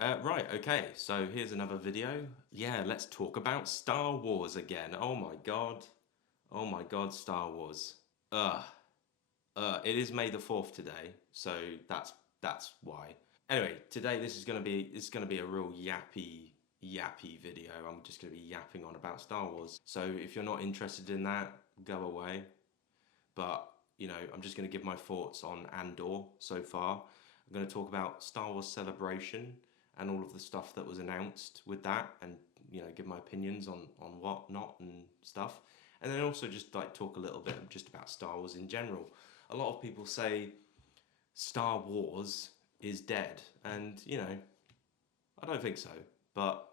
Right, okay, so here's another video. Yeah, let's talk about Star Wars again. Oh my god. Oh my god, Star Wars. Ugh. It is May the 4th today, so that's why. Anyway, today this is gonna be a real yappy video. I'm just gonna be yapping on about Star Wars. So if you're not interested in that, go away. But I'm just gonna give my thoughts on Andor so far. I'm going to talk about Star Wars Celebration and all of the stuff that was announced with that, and give my opinions on what not and stuff, and then also just like talk a little bit just about Star Wars in general. A lot of people say Star Wars is dead, and I don't think so, but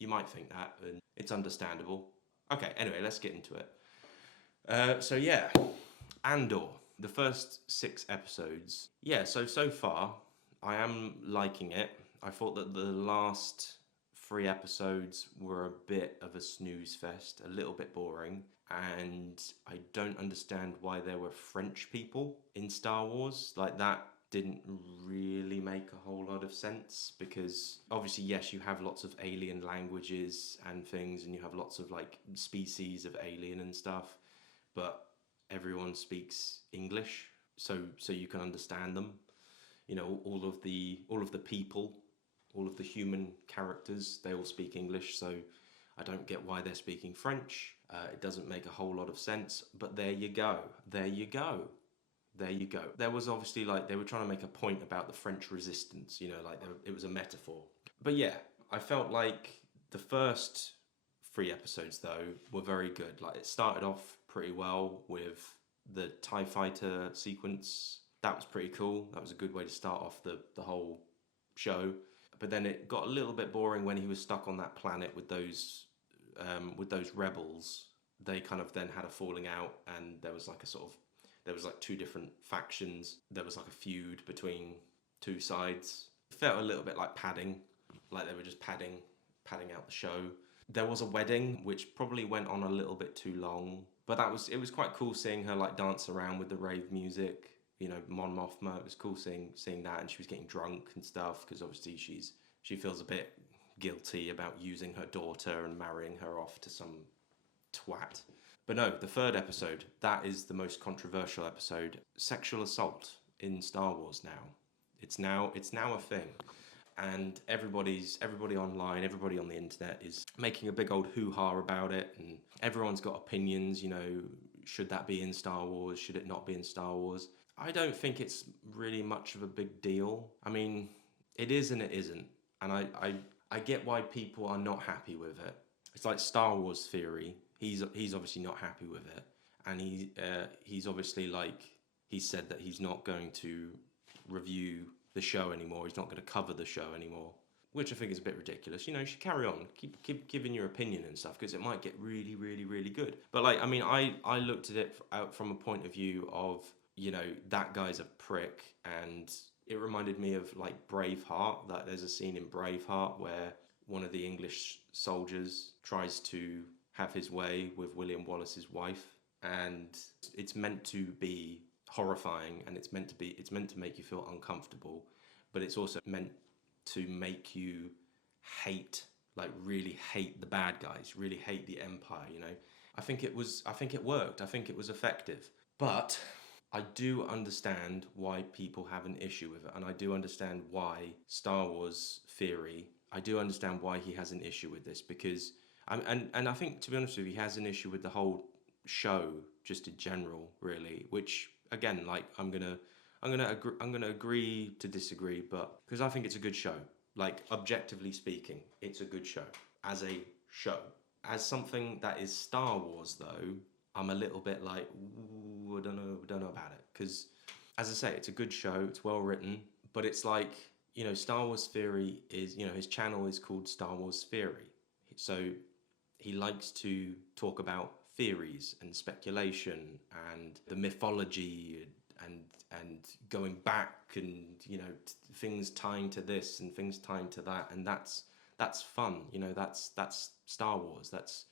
you might think that, and it's understandable. Okay, anyway, let's get into it. So yeah, Andor, the first 6 episodes. Yeah, so far I am liking it. I thought that the last 3 episodes were a bit of a snooze fest, a little bit boring, and I don't understand why there were French people in Star Wars. Like, that didn't really make a whole lot of sense, because obviously, yes, you have lots of alien languages and things, and you have lots of like species of alien and stuff, but everyone speaks English, so you can understand them. All of the people, all of the human characters, they all speak English, so I don't get why they're speaking French. It doesn't make a whole lot of sense, but there you go. There you go. There you go. There was obviously, like, they were trying to make a point about the French resistance, like it was a metaphor. But yeah, I felt like the first 3 episodes, though, were very good. Like, it started off pretty well with the TIE fighter sequence. That was pretty cool. That was a good way to start off the whole show. But then it got a little bit boring when he was stuck on that planet with those rebels. They kind of then had a falling out, and there was like two different factions. There was like a feud between two sides. It felt a little bit like padding, like they were just padding out the show. There was a wedding, which probably went on a little bit too long, but it was quite cool seeing her like dance around with the rave music. Mon Mothma. It was cool seeing that, and she was getting drunk and stuff, because obviously she feels a bit guilty about using her daughter and marrying her off to some twat. But no, the third episode, that is the most controversial episode. Sexual assault in Star Wars now. It's now a thing. And everybody online, everybody on the internet is making a big old hoo-ha about it, and everyone's got opinions, should that be in Star Wars, should it not be in Star Wars? I don't think it's really much of a big deal. I mean, it is and it isn't. And I get why people are not happy with it. It's like Star Wars theory. He's obviously not happy with it. And he's obviously, like, he said that he's not going to review the show anymore. He's not going to cover the show anymore, which I think is a bit ridiculous. You should carry on, keep giving your opinion and stuff, because it might get really, really, really good. But like, I mean, I looked at it out from a point of view of, that guy's a prick, and it reminded me of like Braveheart. That there's a scene in Braveheart where one of the English soldiers tries to have his way with William Wallace's wife, and it's meant to be horrifying, and it's meant to make you feel uncomfortable, but it's also meant to make you hate, like really hate the bad guys, really hate the Empire. I think it worked. I think it was effective. But I do understand why people have an issue with it, and I do understand why Star Wars theory, I do understand why he has an issue with this, because and I think, to be honest with you, he has an issue with the whole show just in general, really, which, again, like, I'm gonna agree to disagree, but because I think it's a good show. Like, objectively speaking, it's a good show as a show. As something that is Star Wars, though, I'm a little bit like, ooh, I don't know about it, because, as I say, it's a good show, it's well written, but it's like, Star Wars Theory is, his channel is called Star Wars Theory, so he likes to talk about theories and speculation and the mythology and going back, and things tying to this and things tying to that, and that's fun. That's Star Wars. That's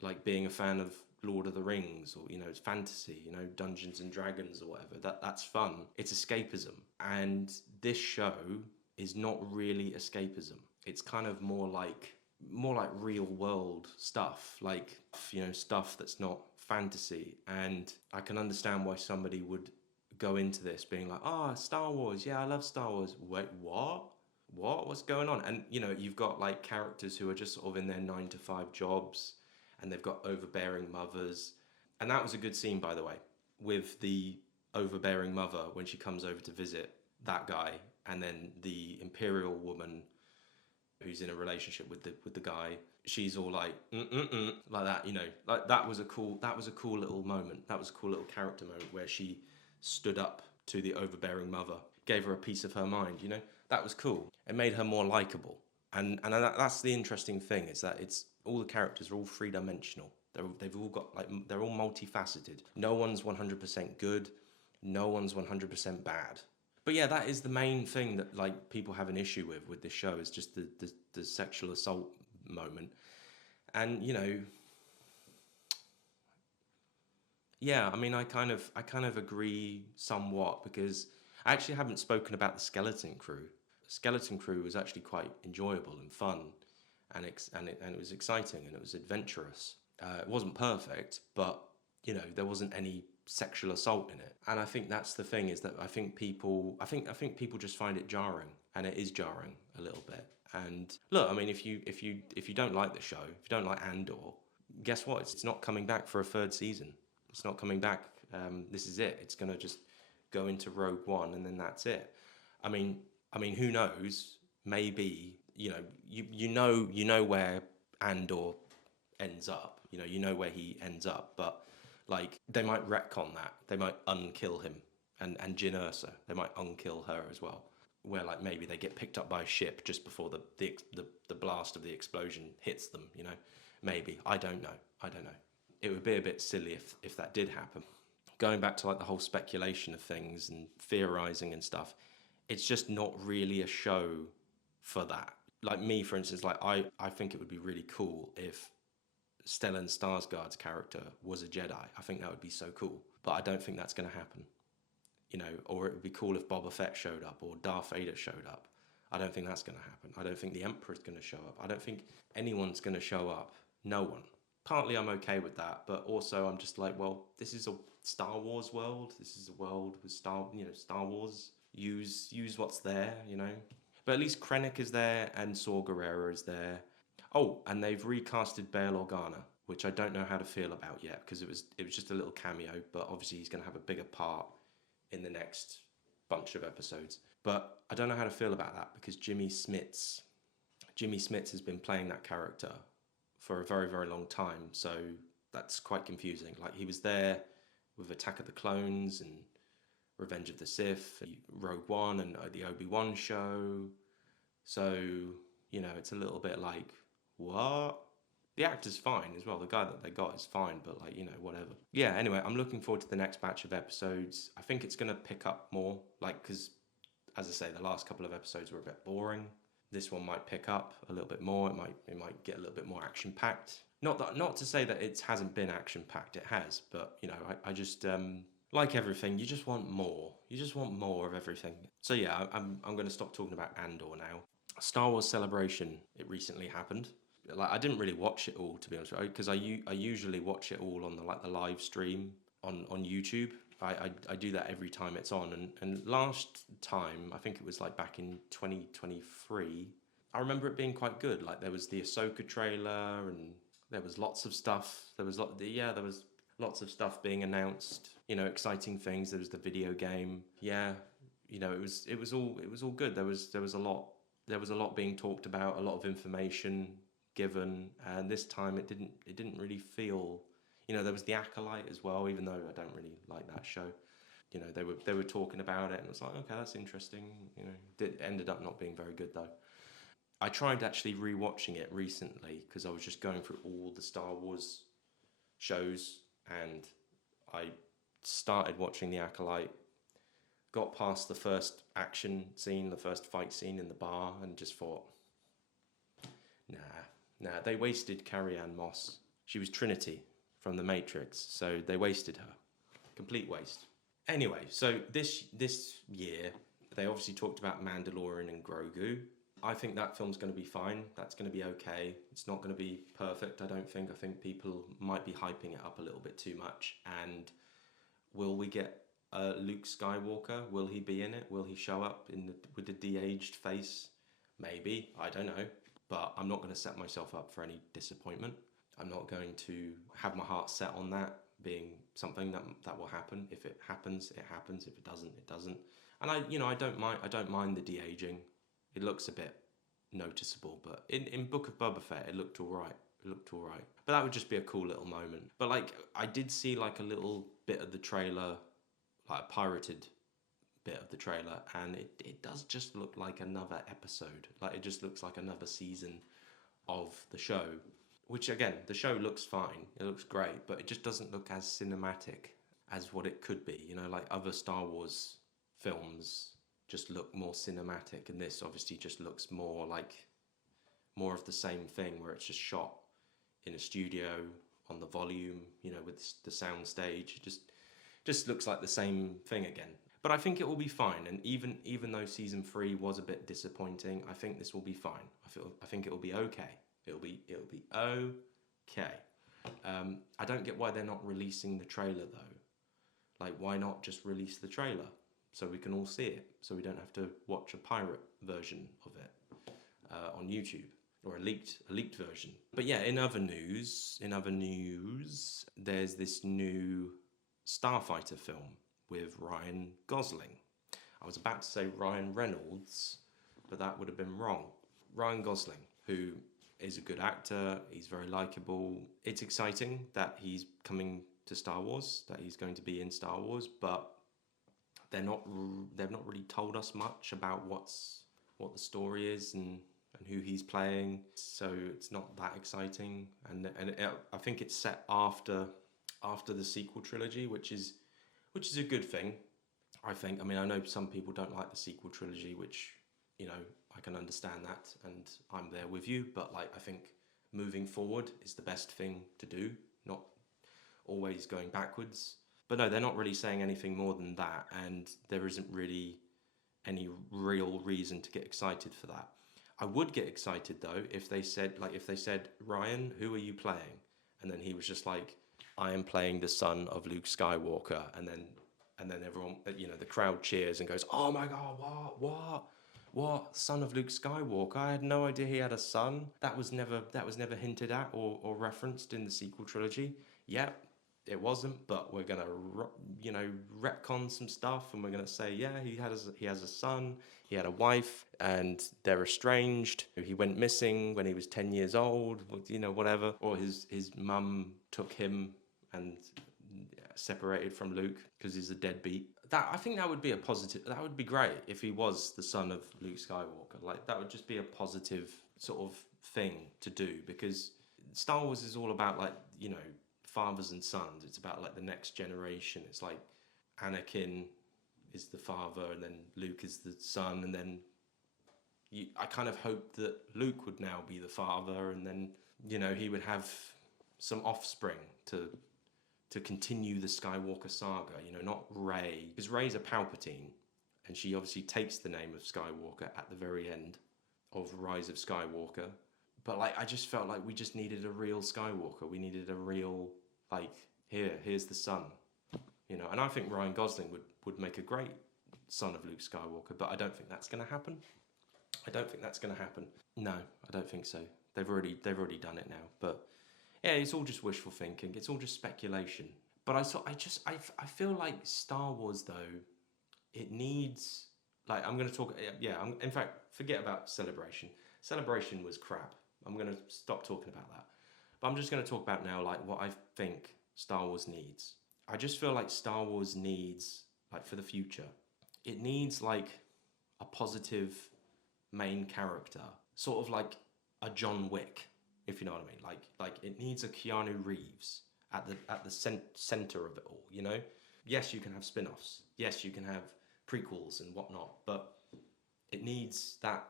like being a fan of Lord of the Rings, or it's fantasy, Dungeons and Dragons or whatever. That's fun. It's escapism. And this show is not really escapism. It's kind of more like real world stuff, like, you know, stuff that's not fantasy. And I can understand why somebody would go into this being like, oh, Star Wars, yeah, I love Star Wars. Wait, what's going on? And, you know, you've got like characters who are just sort of in their 9 to 5 jobs, and they've got overbearing mothers. And that was a good scene, by the way, with the overbearing mother when she comes over to visit that guy, and then the imperial woman who's in a relationship with the guy. She's all like like that, you know. Like that was a cool little moment. That was a cool little character moment where she stood up to the overbearing mother, gave her a piece of her mind. You know, that was cool. It made her more likable. And that's the interesting thing, is that it's all the characters are all 3-dimensional. They've all got like, they're all multifaceted. No one's 100% good. No one's 100% bad. But yeah, that is the main thing that like people have an issue with this show, is just the sexual assault moment. And you know, yeah, I mean, I kind of agree somewhat, because I actually haven't spoken about the Skeleton Crew. The Skeleton Crew was actually quite enjoyable and fun, and it was exciting and it was adventurous. It wasn't perfect, but you know, there wasn't any sexual assault in it. And I think that's the thing, is that I think people just find it jarring, and it is jarring a little bit. And look, I mean, if you don't like the show, if you don't like Andor, guess what? It's not coming back for a 3rd season. It's not coming back. This is it. It's gonna just go into Rogue One, and then that's it. I mean, who knows? Maybe, you know, you know where Andor ends up. You know where he ends up, but like, they might retcon that. They might unkill him, and Jyn Erso. They might unkill her as well. Where like maybe they get picked up by a ship just before the blast of the explosion hits them. You know, maybe. I don't know. It would be a bit silly if that did happen. Going back to like the whole speculation of things and theorizing and stuff, it's just not really a show for that. Like me, for instance, like I think it would be really cool if Stellan Skarsgård's character was a Jedi. I think that would be so cool. But I don't think that's going to happen. You know, or it would be cool if Boba Fett showed up or Darth Vader showed up. I don't think that's going to happen. I don't think the Emperor's going to show up. I don't think anyone's going to show up. No one. Partly I'm okay with that, but also I'm just like, well, this is a Star Wars world. This is a world with Star Wars. Use what's there, you know. But at least Krennic is there and Saw Gerrera is there. Oh, and they've recasted Bail Organa, which I don't know how to feel about yet, because it was just a little cameo, but obviously he's going to have a bigger part in the next bunch of episodes. But I don't know how to feel about that, because Jimmy Smits has been playing that character for a very, very long time, so that's quite confusing. Like, he was there with Attack of the Clones and Revenge of the Sith, Rogue One, and the Obi-Wan show. So, you know, it's a little bit like, what? The actor's fine as well. The guy that they got is fine, but like, you know, whatever. Yeah, anyway, I'm looking forward to the next batch of episodes. I think it's going to pick up more, like, because, as I say, the last couple of episodes were a bit boring. This one might pick up a little bit more. It might get a little bit more action-packed. Not to say that it hasn't been action-packed. It has, but, you know, I just, like everything, you just want more. You just want more of everything. So yeah, I'm going to stop talking about Andor now. Star Wars Celebration, it recently happened. Like, I didn't really watch it all, to be honest with you, because I usually watch it all on the live stream on YouTube. I do that every time it's on, and last time, I think it was like back in 2023, I remember it being quite good. Like, there was the Ahsoka trailer, and there was lots of stuff. There was lots of stuff being announced. You know, exciting things. There was the video game. Yeah, you know, it was all good. There was a lot being talked about, a lot of information given, and this time it didn't really feel, you know, there was the Acolyte as well, even though I don't really like that show. You know, they were talking about it, and it was like, okay, that's interesting. You know, it ended up not being very good though. I tried actually rewatching it recently because I was just going through all the Star Wars shows, and I started watching the Acolyte, got past the first action scene, the first fight scene in the bar, and just thought, nah, they wasted Carrie-Anne Moss. She was Trinity from The Matrix, so they wasted her. Complete waste. Anyway, so this year, They obviously talked about Mandalorian and Grogu. I think that film's going to be fine. That's going to be okay. It's not going to be perfect, I don't think. I think people might be hyping it up a little bit too much. And will we get Luke Skywalker? Will he be in it? Will he show up with the de-aged face? Maybe. I don't know. But I'm not going to set myself up for any disappointment. I'm not going to have my heart set on that being something that will happen. If it happens, it happens. If it doesn't, it doesn't. And I don't mind the de-aging. It looks a bit noticeable, but in Book of Boba Fett, it looked all right. It looked all right. But that would just be a cool little moment. But like, I did see like a little bit of the trailer, like a pirated bit of the trailer, and it does just look like another episode. Like, it just looks like another season of the show, which again, the show looks fine. It looks great, but it just doesn't look as cinematic as what it could be. You know, like other Star Wars films just look more cinematic, and this obviously just looks more like more of the same thing, where it's just shot in a studio on the volume, you know, with the sound stage. It just looks like the same thing again. But I think it will be fine, and even though season 3 was a bit disappointing, I think this will be fine. I think it will be okay. It'll be okay. I don't get why they're not releasing the trailer though. Like, why not just release the trailer so we can all see it, so we don't have to watch a pirate version of it on YouTube, or a leaked version. But yeah, in other news, there's this new Starfighter film with Ryan Gosling. I was about to say Ryan Reynolds, but that would have been wrong. Ryan Gosling, who is a good actor, he's very likable. It's exciting that he's coming to Star Wars, that he's going to be in Star Wars, but they've not really told us much about what the story is and who he's playing, so it's not that exciting. And I think it's set after the sequel trilogy, which is a good thing, I think. I mean, I know some people don't like the sequel trilogy, which, you know, I can understand that, and I'm there with you, but like, I think moving forward is the best thing to do, not always going backwards. But no, they're not really saying anything more than that, and there isn't really any real reason to get excited for that. I would get excited though if they said, Ryan, who are you playing? And then he was just like, I am playing the son of Luke Skywalker, and then everyone, you know, the crowd cheers and goes, oh my god, what, son of Luke Skywalker? I had no idea he had a son. That was never hinted at or referenced in the sequel trilogy. Yep, it wasn't, but we're gonna, you know, retcon some stuff, and we're gonna say, yeah, he has a son, he had a wife, and they're estranged. He went missing when he was 10 years old, you know, whatever. Or his mum took him and separated from Luke because he's a deadbeat. I think that would be a positive. That would be great if he was the son of Luke Skywalker. Like, that would just be a positive sort of thing to do, because Star Wars is all about, like, you know, fathers and sons. It's about like the next generation. It's like Anakin is the father, and then Luke is the son, and then I kind of hoped that Luke would now be the father, and then, you know, he would have some offspring to continue the Skywalker saga, you know, not Rey, because Rey's a Palpatine, and she obviously takes the name of Skywalker at the very end of Rise of Skywalker. But like, I just felt like we just needed a real Skywalker. We needed a real, like, here's the son, you know. And I think Ryan Gosling would make a great son of Luke Skywalker, but I don't think that's going to happen. No, I don't think so. They've already done it now. But yeah, it's all just wishful thinking. It's all just speculation. But I feel like Star Wars though, it needs, like, I'm going to talk. Yeah, in fact, forget about Celebration. Celebration was crap. I'm going to stop talking about that. But I'm just going to talk about now, like, what I think Star Wars needs. I just feel like Star Wars needs, like, for the future, it needs, like, a positive main character. Sort of like a John Wick, if you know what I mean. Like it needs a Keanu Reeves at the center of it all, you know? Yes, you can have spin-offs. Yes, you can have prequels and whatnot, but it needs that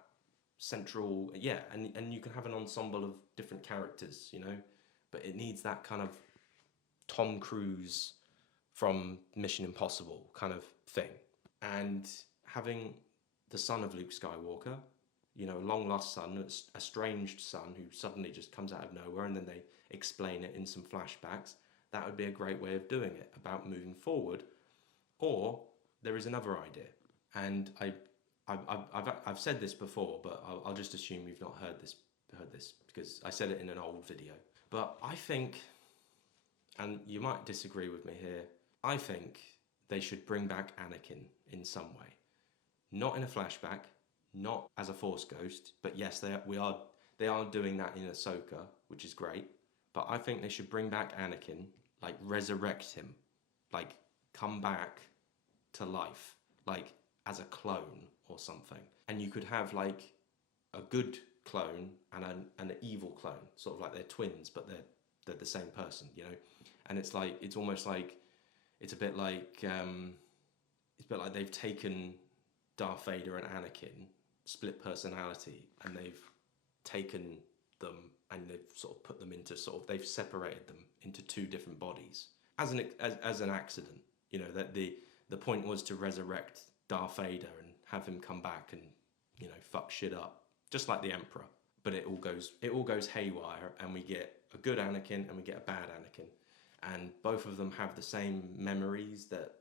central, yeah, and you can have an ensemble of different characters, you know, but it needs that kind of Tom Cruise from Mission Impossible kind of thing. And having the son of Luke Skywalker, you know, a long lost son, a estranged son who suddenly just comes out of nowhere, and then they explain it in some flashbacks. That would be a great way of doing it, about moving forward. Or there is another idea, and I've said this before, but I'll just assume you've not heard this because I said it in an old video. But I think, and you might disagree with me here, I think they should bring back Anakin in some way. Not in a flashback, not as a Force ghost, but yes, they are doing that in Ahsoka, which is great. But I think they should bring back Anakin, like resurrect him, like come back to life, like as a clone or something. And you could have like a good clone and an evil clone, sort of like they're twins, but they're the same person, you know. And it's like, it's almost like, it's a bit like they've taken Darth Vader and Anakin, split personality, and they've taken them and they've sort of put them into they've separated them into two different bodies as an accident. You know, that the point was to resurrect Darth Vader and have him come back and, you know, fuck shit up, just like the Emperor. But it all goes haywire, and we get a good Anakin and we get a bad Anakin, and both of them have the same memories that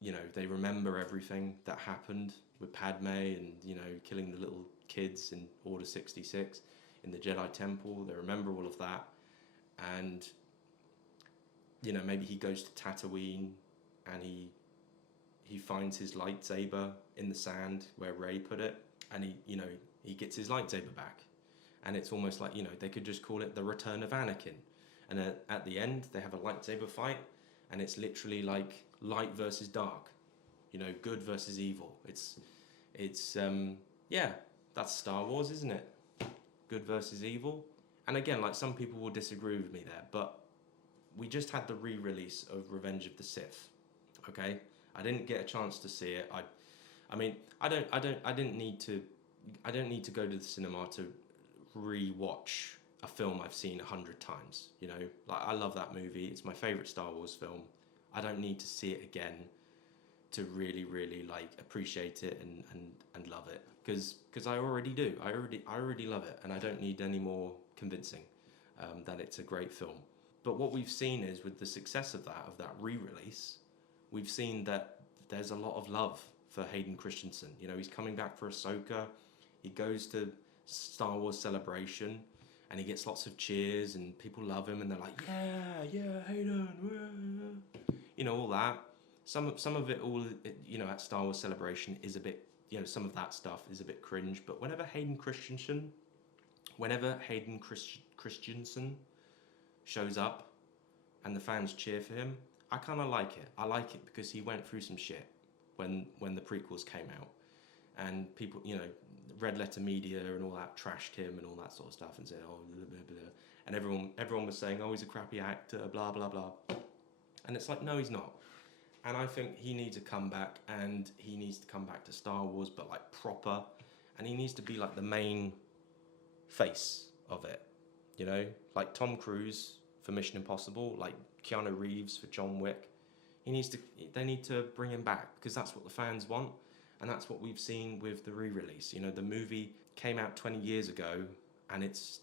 you know, they remember everything that happened with Padme and, you know, killing the little kids in Order 66 in the Jedi Temple. They remember all of that, and, you know, maybe he goes to Tatooine and he finds his lightsaber in the sand where Rey put it, and he gets his lightsaber back. And it's almost like, you know, they could just call it the Return of Anakin. And at the end, they have a lightsaber fight, and it's literally like light versus dark, you know, good versus evil. It's yeah, that's Star Wars, isn't it? Good versus evil. And again, like, some people will disagree with me there, but we just had the re-release of Revenge of the Sith. Okay, I didn't get a chance to see it. I mean, I didn't need to go to the cinema to re-watch a film I've seen 100 times. You know, like, I love that movie. It's my favorite Star Wars film. I don't need to see it again to really, really like appreciate it and love it, because I already do. I already love it, and I don't need any more convincing that it's a great film. But what we've seen is, with the success of that re-release, we've seen that there's a lot of love for Hayden Christensen. You know, he's coming back for Ahsoka. He goes to Star Wars Celebration, and he gets lots of cheers, and people love him, and they're like, yeah, Hayden, yeah. You know, all that. Some of it all, you know, at Star Wars Celebration is a bit, you know, some of that stuff is a bit cringe. But whenever Hayden Christensen shows up and the fans cheer for him, I kind of like it. I like it because he went through some shit when the prequels came out, and people, you know, Red Letter Media and all that trashed him and all that sort of stuff, and said, oh, blah, blah, blah. And everyone was saying, oh, he's a crappy actor, blah, blah, blah. And it's like, no, he's not. And I think he needs a comeback, and he needs to come back to Star Wars, but like proper. And he needs to be like the main face of it, you know? Like Tom Cruise for Mission Impossible, like Keanu Reeves for John Wick. They need to bring him back, because that's what the fans want. And that's what we've seen with the re-release. You know, the movie came out 20 years ago, and it's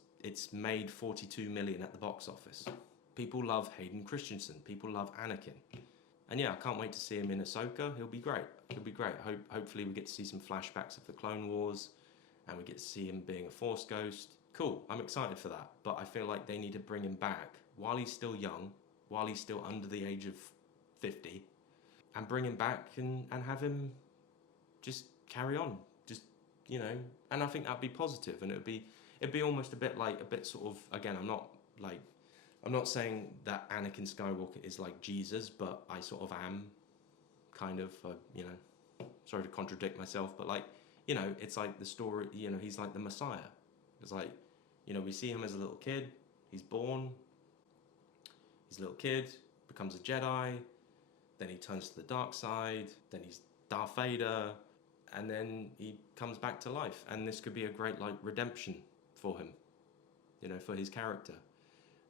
made 42 million at the box office. People love Hayden Christensen. People love Anakin. And yeah, I can't wait to see him in Ahsoka. He'll be great. Hopefully we get to see some flashbacks of the Clone Wars, and we get to see him being a Force ghost. Cool, I'm excited for that. But I feel like they need to bring him back while he's still young, while he's still under the age of 50, and bring him back and have him just carry on. Just, you know, and I think that'd be positive, and it'd be almost a bit sort of, again, I'm not saying that Anakin Skywalker is like Jesus, but I sort of am, kind of, you know, sorry to contradict myself, but like, you know, it's like the story, you know, he's like the Messiah. It's like, you know, we see him as a little kid, he's born, he's a little kid, becomes a Jedi, then he turns to the dark side, then he's Darth Vader, and then he comes back to life. And this could be a great, like, redemption for him, you know, for his character.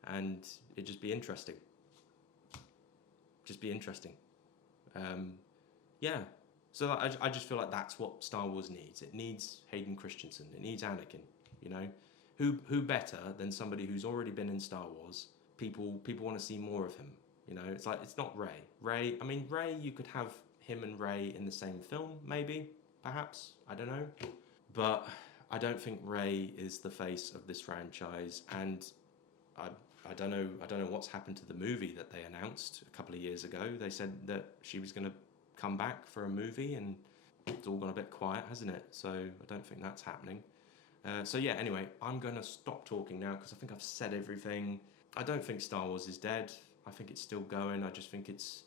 And it'd just be interesting. Yeah. So I just feel like that's what Star Wars needs. It needs Hayden Christensen. It needs Anakin. You know, who better than somebody who's already been in Star Wars? People want to see more of him. You know, it's like it's not Rey. I mean, Rey. You could have him and Rey in the same film, maybe, perhaps. I don't know, but I don't think Rey is the face of this franchise, and I I don't know what's happened to the movie that they announced a couple of years ago. They said that she was going to come back for a movie, and it's all gone a bit quiet, hasn't it? So I don't think that's happening. So yeah, anyway, I'm going to stop talking now because I think I've said everything. I don't think Star Wars is dead. I think it's still going. I just think it's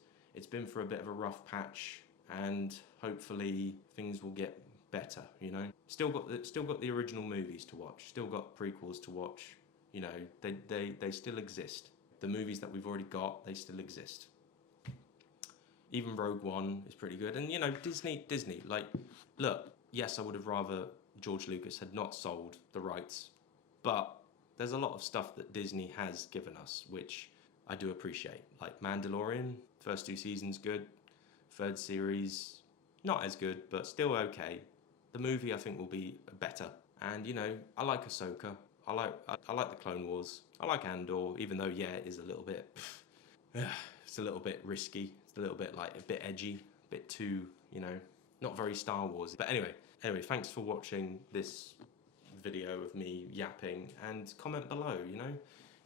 been for a bit of a rough patch, and hopefully things will get better. You know, still got the original movies to watch. Still got prequels to watch. You know, they still exist. The movies that we've already got, they still exist. Even Rogue One is pretty good. And, you know, Disney, like, look, yes, I would have rather George Lucas had not sold the rights, but there's a lot of stuff that Disney has given us, which I do appreciate. Like Mandalorian, first 2 seasons, good. Third series, not as good, but still okay. The movie, I think, will be better. And, you know, I like Ahsoka. I like the Clone Wars. I like Andor, even though, yeah, it is a little bit... it's a little bit risky. It's a little bit, like, a bit edgy. A bit too, you know, not very Star Wars. But anyway, thanks for watching this video of me yapping, and comment below, you know?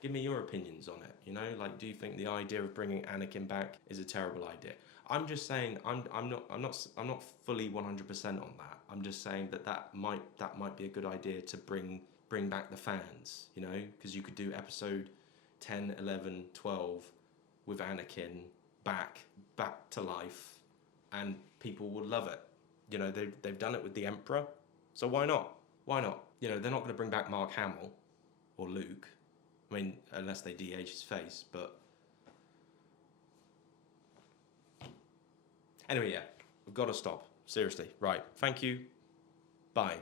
Give me your opinions on it, you know? Like, do you think the idea of bringing Anakin back is a terrible idea? I'm just saying, I'm not fully 100% on that. I'm just saying that might be a good idea to bring back the fans, you know? Because you could do episode 10, 11, 12 with Anakin back to life, and people would love it. You know, they've done it with the Emperor, so why not? Why not? You know, they're not going to bring back Mark Hamill or Luke. I mean, unless they de-age his face, but... Anyway, yeah, we've got to stop. Seriously. Right. Thank you. Bye.